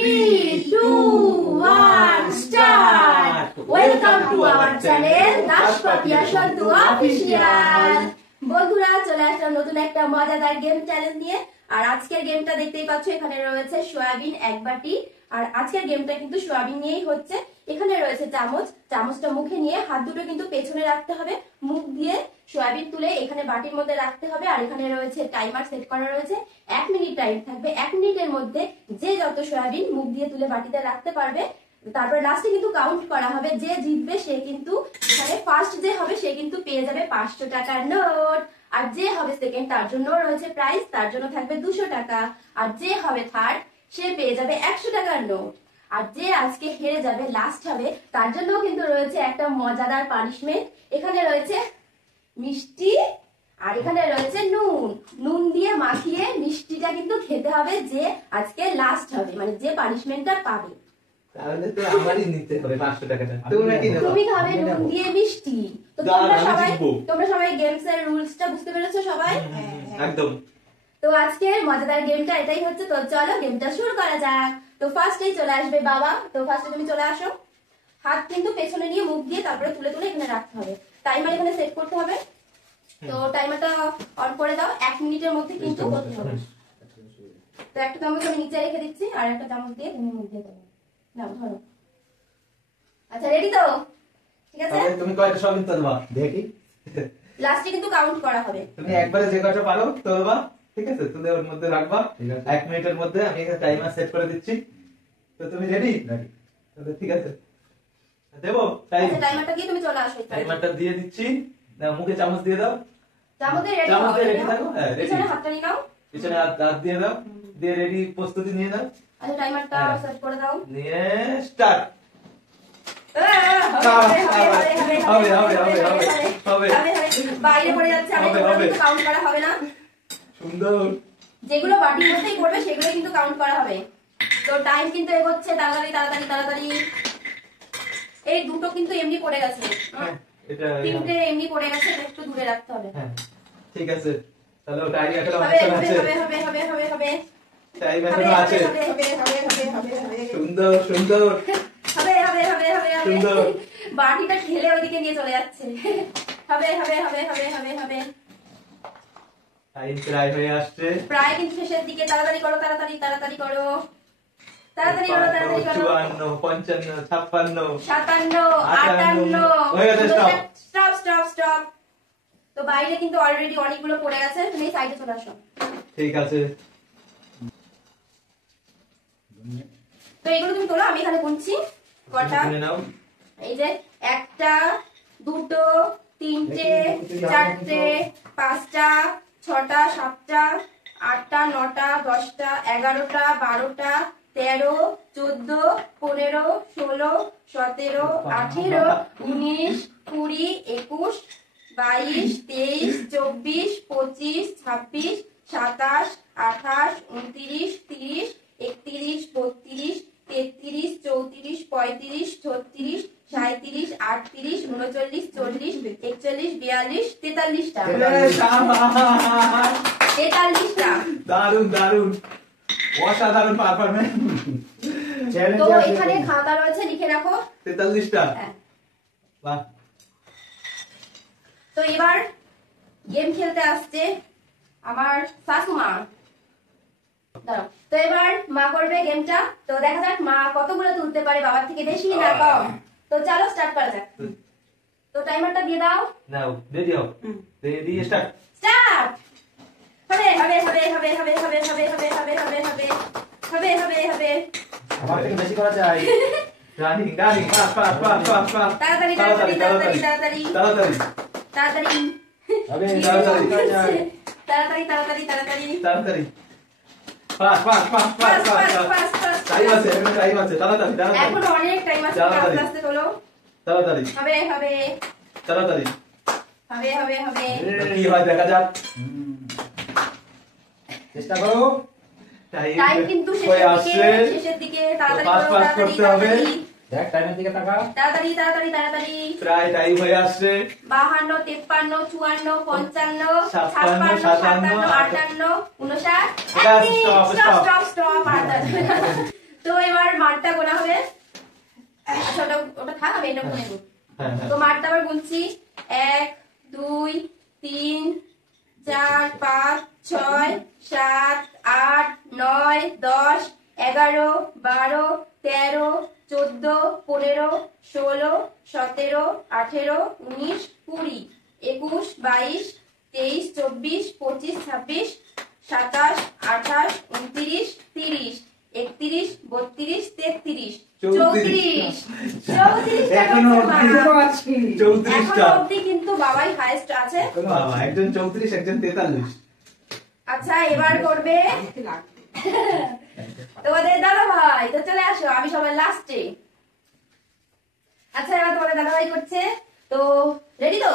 3, 2, 1, start! Welcome to our channel, Nashpatia Shantu Official. বন্ধুরা চলে আসলাম নতুন একটা মজাদার গেম চ্যালেঞ্জ নিয়ে। আর আজকের গেমটা দেখতেই পাচ্ছ, এখানে রয়েছে সয়াবিন এক বাটি। আর আজকের গেমটা কিন্তু সয়াবিন নিয়েই হচ্ছে। এখানে রয়েছে চামচ, চামচটা মুখে নিয়ে হাত দুটো কিন্তু পেছনে রাখতে হবে, মুখ দিয়ে সয়াবিন তুলে এখানে বাটির মধ্যে রাখতে হবে। আর এখানে রয়েছে টাইমার সেট করা রয়েছে, 1 মিনিট টাইম থাকবে। 1 মিনিটের মধ্যে যে যত সয়াবিন মুখ দিয়ে তুলে বাটিতে রাখতে পারবে, তারপরে লাস্টে কিন্তু কাউন্ট করা হবে। যে জিতবে সে কিন্তু এখানে ফার্স্ট যে হবে সে কিন্তু পেয়ে যাবে 500 টাকার নোট। আর যে হবে সেকেন্ড তার জন্য রয়েছে প্রাইজ, তার জন্য থাকবে 200 টাকা। আর যে হবে থার্ড সে পেয়ে যাবে 100 টাকার নোট। আর যে আজকে হেরে যাবে লাস্ট হবে, তার জন্য কিন্তু রয়েছে একটা মজাদার পানিশমেন্ট। এখানে রয়েছে মিষ্টি আর এখানে রয়েছে নুন। নুন দিয়ে মাখিয়ে মিষ্টিটা কিন্তু খেতে হবে যে আজকে লাস্ট হবে, মানে যে পানিশমেন্টটা পাবে। তাহলে তো আমারই নিতে হবে 500 টাকাটা। তুমি খাবে নুন দিয়ে মিষ্টি। তো তোমরা সবাই গেমস এর রুলসটা বুঝতে পেরেছো সবাই? একদম। তো আজকের মজাদার গেমটা এটাই হচ্ছে। তো চলো গেমটা শুরু করা যাক। তো ফার্স্টেই চলে আসবে বাবা। তো ফার্স্টে তুমি চলে আসো। হাত কিন্তু পেছনে নিয়ে মুখ দিয়ে তারপরে তুলে তুলে এখানে রাখতে হবে। টাইমার এখানে সেট করতে হবে। তো টাইমারটা অন করে দাও। 1 মিনিটের মধ্যে কিন্তু করতে হবে। তো একটা চামচ আমি নিচে রেখে দিচ্ছি আর একটা চামচ দিয়ে তুমি মুখ দিয়ে দেবে। নাও ধরো। আচ্ছা রেডি তো? ঠিক আছে। তাহলে তুমি কয়টা সয়াবিন তুলবা দেখি? লাস্টে কিন্তু কাউন্ট করা হবে। তুমি একবারে যে কয়টা পারো তুলবা, ঠিক আছে? তুলে ওর মধ্যে রাখবা। 1 মিনিটের মধ্যে আমি এখানে টাইমার সেট করে দিচ্ছি। তো তুমি রেডি? রেডি। তাহলে ঠিক আছে, দেবো টাইম। আচ্ছা টাইমারটা দিয়ে তুমি চলে আসো। টাইমারটা দিয়ে দিচ্ছি। নাও মুখে চামচ দিয়ে দাও। চামচ দিয়ে রেডি চামচ দিয়ে রেডি থাকো। হ্যাঁ রেডি। পিছনে হাতটা নিয়ে নাও। পিছনে হাত দিয়ে দাও। দিয়ে রেডি, প্রস্তুতি নিয়ে নাও। আচ্ছা টাইমারটা সেট করে দাও। নিয়ে স্টার্ট। বাইরে পড়ে যাচ্ছে, কাউন্ট করা হবে না। সুন্দর। যেগুলো বাটির মধ্যেই পড়বে সেগুলো কিন্তু কাউন্ট করা হবে। তো টাইম কিন্তু এগোচ্ছে, তাড়াতাড়ি তাড়াতাড়ি তাড়াতাড়ি। এই দুটো কিন্তু এমনি পড়ে গেছে, তিনটে এমনি পড়ে গেছে, একটু দূরে রাখতে হবে। ঠিক আছে, তাহলে ওটা আইডিয়া করো। হবে হবে হবে হবে হবে হবে। টাইম এখনো আছে। হবে হবে হবে হবে হবে হবে। সুন্দর সুন্দর। হবে হবে হবে হবে হবে। বাটিটা ঠেলে ওইদিকে নিয়ে চলে যাচ্ছে। হবে হবে হবে হবে হবে হবে। টাইম প্রায় হয়ে আসছে। প্রায় কিন্তু শেষের দিকে। তাড়াতাড়ি করো তাড়াতাড়ি তাড়াতাড়ি করো। তাড়াতাড়ি করো তাড়াতাড়ি করো। 54, 55, 56, 57 হয়ে গেছে। Stop stop stop. তো বাইরে কিন্তু অলরেডি অনেকগুলো পড়ে গেছে, তুমি সাইডে চলে আসো। ঠিক আছে। তো এগুলো তুমি তোলো, আমি এখানে গুনছি কটা। এই যে 1টা 2টো 3টে 4টে 5টা 6টা 7টা 8টা 9টা 10টা 11টা 12টা 13 14 15 16 17 18 19 20 21 22 23 24 25 26 27 28 29 30 31 32 33 34 35 36 37 38 39 40 41 42 43টা। 43টা। দারুন দারুন, অসাধারণ পারফরম্যান্স। তো এখানে খাতা রয়েছে, লিখে রাখো 43টা। বাহ। তো এবার গেম খেলতে আসছে আমার শাশুমা। তো এবার মা করবে গেমটা। তো দেখা যাক মা কতগুলো তুলতে পারে, বাবার থেকে বেশি না কম। তো চলো স্টার্ট করা যাক। তো টাইমারটা দিয়ে দাও। নাও রেডি হও। Ready start. স্টার্ট। হবে হবে হবে হবে হবে হবে হবে হবে হবে হবে হবে হবে হবে হবে। আমার থেকে বেশি করা চাই। Running running, fast fast fast fast fast. তাড়াতাড়ি তাড়াতাড়ি তাড়াতাড়ি তাড়াতাড়ি তাড়াতাড়ি তাড়াতাড়ি। হবে তাড়াতাড়ি তাড়াতাড়ি তাড়াতাড়ি তাড়াতাড়ি তাড়াতাড়ি। Fast fast fast fast fast. Time আছে, এখনো টাইম আছে। তাড়াতাড়ি তাড়াতাড়ি। এখনো অনেক টাইম আছে, আস্তে আস্তে তোলো। তাড়াতাড়ি হবে হবে তাড়াতাড়ি হবে হবে হবে। কি হয় দেখা যাক। চেষ্টা করো। টাইম কিন্তু শেষের দিকে। তাড়াতাড়ি করো তাড়াতাড়ি তাড়াতাড়ি। দেখ টাইমের দিকে তাকা। তাড়াতাড়ি তাড়াতাড়ি তাড়াতাড়ি। প্রায় টাইম হয়ে আসছে। 52 53 54 55 56 57 58 59 স্টপ স্টপ স্টপ স্টপ। তো এবার মাঠটা গোনা হবে। আচ্ছা ওটা থাক, আমি এটা গুনে দেব। তো মাঠটা আবার গুনছি 1 2 3 4 5 6 7 8 9 10 11 12 13 14 15 16 17 18 19 20 21 22 23 24 25 26 27 28 29 30 31 32 33 34 এখনো অব্দি কিন্তু বাবাই হাইয়েস্ট আছে। বাবা একজন 34 একজন 43। আচ্ছা এবার করবে তোমাদের দাদা ভাই। তো চলে আসো, আমি সবার লাস্টে। আচ্ছা এবার তোমাদের দাদা ভাই করছে। তো রেডি তো?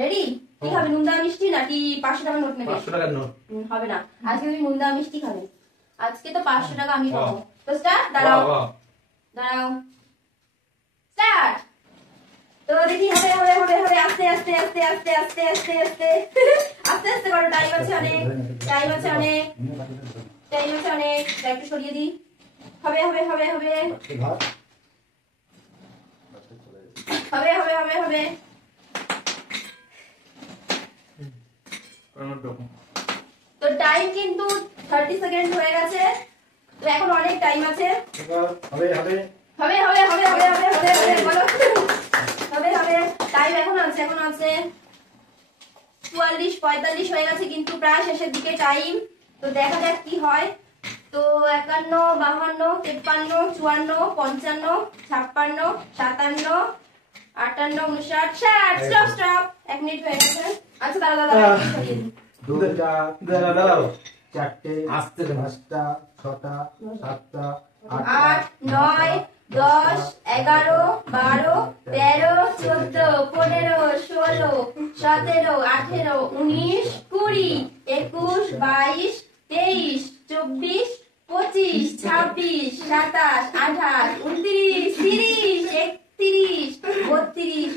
রেডি? কি খাবে, নুনদা মিষ্টি নাকি 500 টাকার নোট নেবে? 500 টাকার নোট হবে না, আজকে তুমি নুনদা মিষ্টি খাবে। আজকে তো 500 টাকা আমি পাবো। তো স্টার্ট। দাঁড়াও দাঁড়াও, স্টার্ট। তো দেখি হবে হবে হবে হবে, আস্তে আস্তে আস্তে আস্তে আস্তে আস্তে আস্তে আস্তে আস্তে করো, টাইম আছে অনেক, টাইম আছে অনেক, টাইম আছে অনেক। একটু সরিয়ে দিই। হবে হবে হবে হবে হবে হবে হবে হবে। তো টাইম কিন্তু 30 সেকেন্ড হয়ে গেছে। তো এখন অনেক টাইম আছে। হবে হবে হবে হবে হবে হবে হবে হবে হবে বলো। হবে হবে, টাইম এখন আছে, এখন আছে 44 45 হয়ে গেছে, কিন্তু প্রায় শেষের দিকে টাইম। তো দেখা যাক কি হয়। তো 51 52 53 54 55 56 57 58 59 60। স্টপ স্টপ, 1 মিনিট হয়ে গেছে। আচ্ছা দাঁড়াও দাঁড়াও, সরিয়ে দিই। দাঁড়াও চারটে আসতে পাঁচটা ছটা সাতটা 8 9 10 11 12 13 14 15 16 17 18 19 20 21 22 23 24 25 26 27 28 29 30 31 32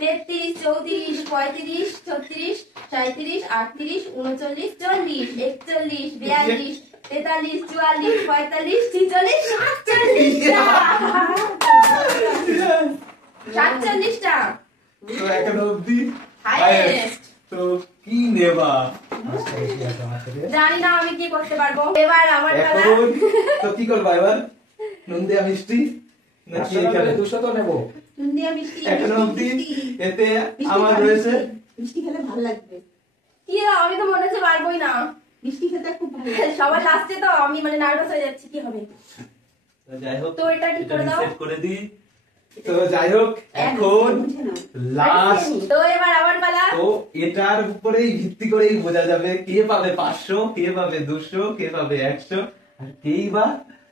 33 34 35 36 37 38 39 40 41 42 43 44 45 46 47টা। তো এখনো অবধি হাইয়েস্ট। তো কি নেবা? জানি না আমি কি করতে পারবো। এবার আমার পালা। এখন তো কি করবা এবার? নুন দেয়া মিষ্টি নাকি এখানে 200 তো নেবো। নুনদিয়া মিষ্টি। এখনো অবধি এতে আমার রয়েছে মিষ্টি খেলে ভালো লাগবে। কি আমি তো মনে হচ্ছে পারবোই না। মিষ্টি খেতে খুব ভালো লাগে। সবার লাস্টে তো আমি মানে নার্ভাস হয়ে যাচ্ছি কি হবে। তো যাই হোক, তো এটা ঠিক করে দাও। সেট করে দিই। তো যাই হোক, এখন বুঝে নাও। লাস্ট। তো এবার আমার পালা। তো এটার উপরেই ভিত্তি করেই বোঝা যাবে কে পাবে 500, কে পাবে 200, কে পাবে 100, আর কেই বা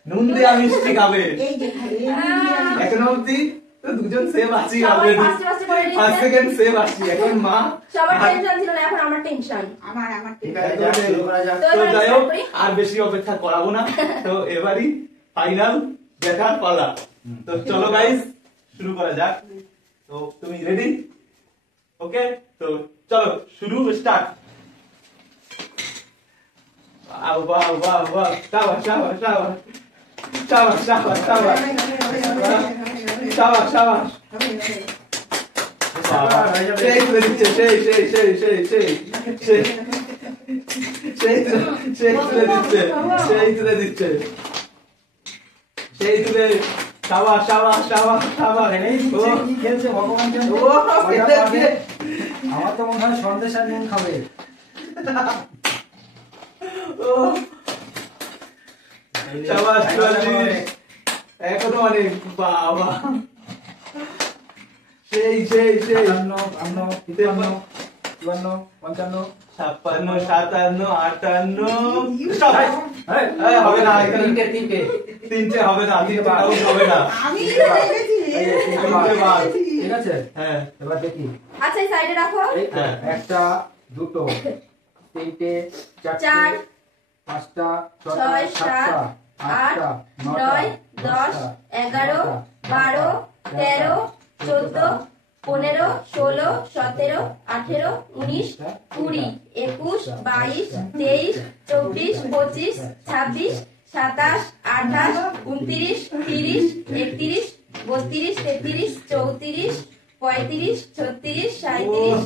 নুন দেয়া মিষ্টি খাবে। এই যে খাবে, এই নুনদিয়া এখনো অবধি তো দুজন সেভ আছি সবাই অলরেডি। ফার্স্টে ফার্স্টে করে নিচ্ছে। 5 সেকেন্ড সেভ আছি। এখন মা সবার টেনশন ছিল না, এখন আমার টেনশন। আমার ঠিক আছে, যাক, শুরু করা যাক। তো তো এবার যাই start হোক, করি। আর বেশি অপেক্ষা করাবো না। তো এবারই ফাইনাল দেখার পালা। তো চলো গাইস, শুরু করা যাক। তো তুমি রেডি? ওকে, তো চলো শুরু, স্টার্ট। বাহ বাহ বাহ বাহ, শাবাশ শাবাশ শাবাশ শাবাশ শাবাশ শাবাশ শাবাশ শাবাশ। বাবা, সেই তুলে দিচ্ছে, সেই সেই সেই সেই সেই সেই সেই তুলে দিচ্ছে, সেই তুলে দিচ্ছে, সেই তুলে। শাবাশ শাবাশ শাবাশ শাবাশ। এই দিচ্ছে, কি খেলছে ভগবান জানে। ও, মজা খেলছে। পাবে। আমার তো মনে হয় সন্দেশ আর নুন খাবে। ও, শাবাশ 44। এখনো অনেক। বাবা, সেই সেই সেই 58 52 53 54 55 56 57 58। স্টপ। এই, হবে না, এখানে তিনটে তিনটে হবে না, তিনটে আউট হবে না। আমি দেখেছি। এই যে তিনটে তিনটে বাদ। ঠিক আছে, হ্যাঁ এবার দেখি। আচ্ছা এই সাইডে রাখো। এই তো, হ্যাঁ। একটা দুটো তিনটে চারটে 4 পাঁচটা 6 ছটা 7 সাতটা 8 আটটা 9 10 11 12 13 14 15 16 17 18 19 20 21 22 23 24 25 26 27, 28, 29, 30, 31, 32, 33, 34, 35, 36, 37,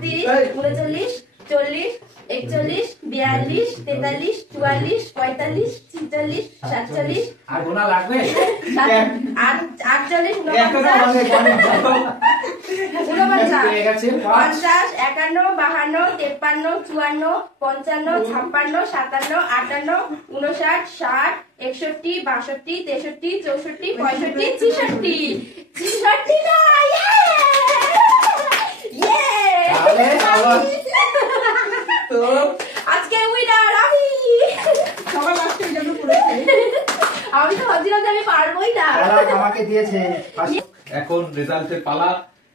38, 39, 40, 41, 42, 43, 44, 45, 46, 47, আর গোনা লাগবে 48, একটা না মানে হয়ে গেছে 50, 51, 52, 53, 54, 55, 56, 57, 58, 59, 60, 61, 62, 63, 64, 65, 66, 66 না, তাহলে আবার তো আজকে উইনার আমি। সবার লাস্টের জন্য পড়েছে। আমি তো ভাবছিলাম যে আমি পারবোই না। তারা আমাকে দিয়েছে এখন রেজাল্টের পালা।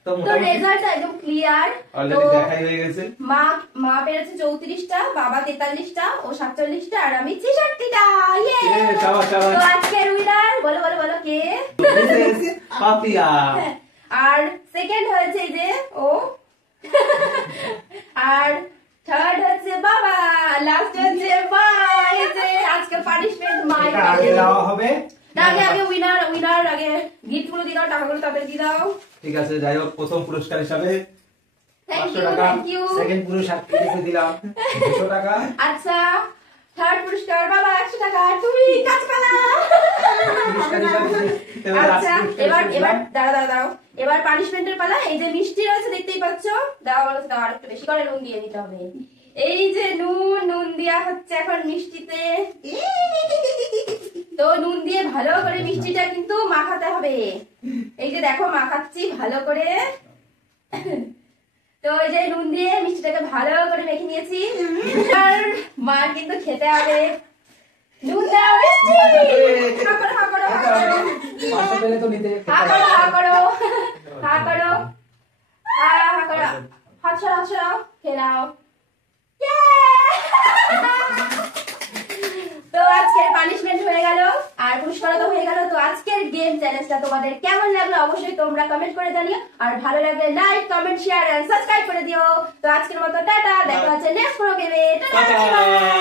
তো তো মোটামুটি রেজাল্ট একদম ক্লিয়ার। অলরেডি দেখাই হয়ে গেছে। মা পেরেছে 34টা, বাবা 43টা, ও 47টা, আর আমি 66টা। ইয়ে! শাবাশ, শাবাশ। তো আজকের উইনার বলো বলো বলো কে? মিসেস পাপিয়া। আর সেকেন্ড হয়েছে এই যে ও, আর থার্ড হচ্ছে বাবা, লাস্ট হচ্ছে মা। এই যে আজকে পানিশমেন্ট মাই। এটা আগে দেওয়া হবে না, আগে উইনার আগে গিফট গুলো দিয়ে দাও, টাকাগুলো তাদের দিয়ে দাও। ঠিক আছে, যাই হোক প্রথম পুরস্কার হিসাবে থ্যাংক 500 ইউ, টাকা থ্যাংক ইউ। সেকেন্ড পুরস্কার দিতে দিলাম 200 টাকা আচ্ছা, থার্ড পুরস্কার বাবা 100 টাকা, তুমি কাঁচকলা। পুরস্কার হিসাবে আচ্ছা, এবার দাঁড়াও, এবার পানিশমেন্টের পালা। এই যে মিষ্টি রয়েছে দেখতেই পাচ্ছ, দাও বলো দাও, আর একটু বেশি করে নুন দিয়ে দিতে হবে। এই যে নুন দেওয়া হচ্ছে এখন মিষ্টিতে। তো নুন দিয়ে ভালো করে মিষ্টিটা কিন্তু মাখাতে হবে। এই যে দেখো মাখাচ্ছি ভালো করে। তো এই যে নুন দিয়ে মিষ্টিটাকে ভালো করে মেখে নিয়েছি। আর মা কিন্তু খেতে হবে। নুন দাও মিষ্টি। হা করো, হা করো, হা করো। 500 পেলে তো নিতে হা করো, হা করো, হা করো, হা করো। হাত সরাও, খেয়ে নাও। তো আজকের পানিশমেন্ট হয়ে গেল আর পুরস্কার তো হয়ে গেল। তো আজকের গেম চ্যালেঞ্জটা তোমাদের কেমন লাগলো অবশ্যই তোমরা কমেন্ট করে জানিও। আর ভালো লাগলে like, comment, share and subscribe করে দিও। তো আজকের মতো টাটা, দেখা হচ্ছে নেক্সট কোনো গেমে। টাটা। টাটা।